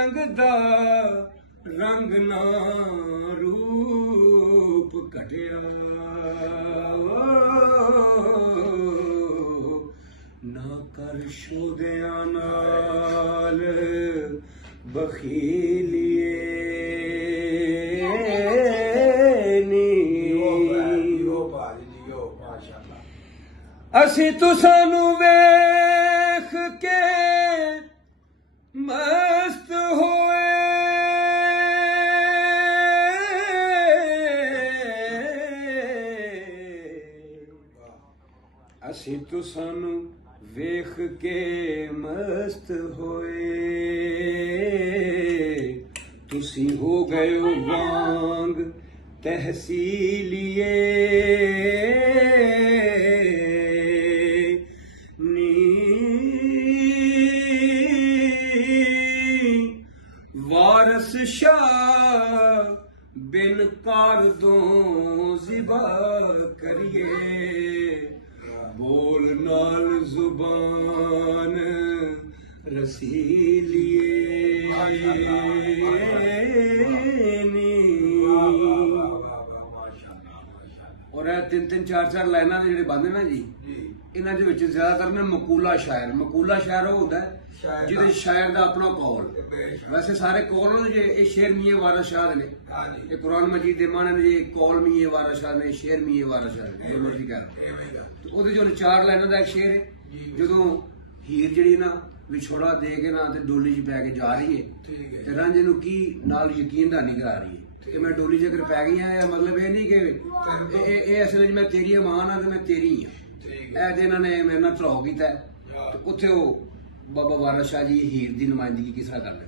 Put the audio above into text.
रंग दा रंग ना रूप घटिया ना कर शोदिया नाल बखीलिए असी तुसानू वेख के मस्त होए असी तुसानू वेख के मस्त होए तुसी हो गए वांग तहसीलिए वारस शाह बिन कार दो ज़िबा करिए बोल नाल जुबान रसीलिए और तीन तीन चार चार लाइना जिहड़े बंद ना जी इन्हां दे विच ज़्यादातर ने मकूला शायर वो होंदा है जिहदे शायर दा अपना कौल वैसे सारे कौल जे शेर मियां वारा शाह ने ये कुरान मजीद दे माने ने जे कौल मियां वारा शाह ने शेर मियां वारा शाह ने जो मर्जी कह तो ओदे जो चार लाइना दा एक शेर है जदों हीर जिहड़ी ना विछोड़ा दे के ना ते डोली च पै के जा रही है ते रांझे नूं की नाल यकीन दहानी करा रही है कि मैं डोली च अगर पै गई हां मतलब ये नहीं कि असल च मैं तेरी मां हां ते मैं तेरी हां इन्होंने मेरे नाल धराव किया तो उत्थे वो बाबा वारस शाह जी हीर की नुमाइंदगी किस तरह करते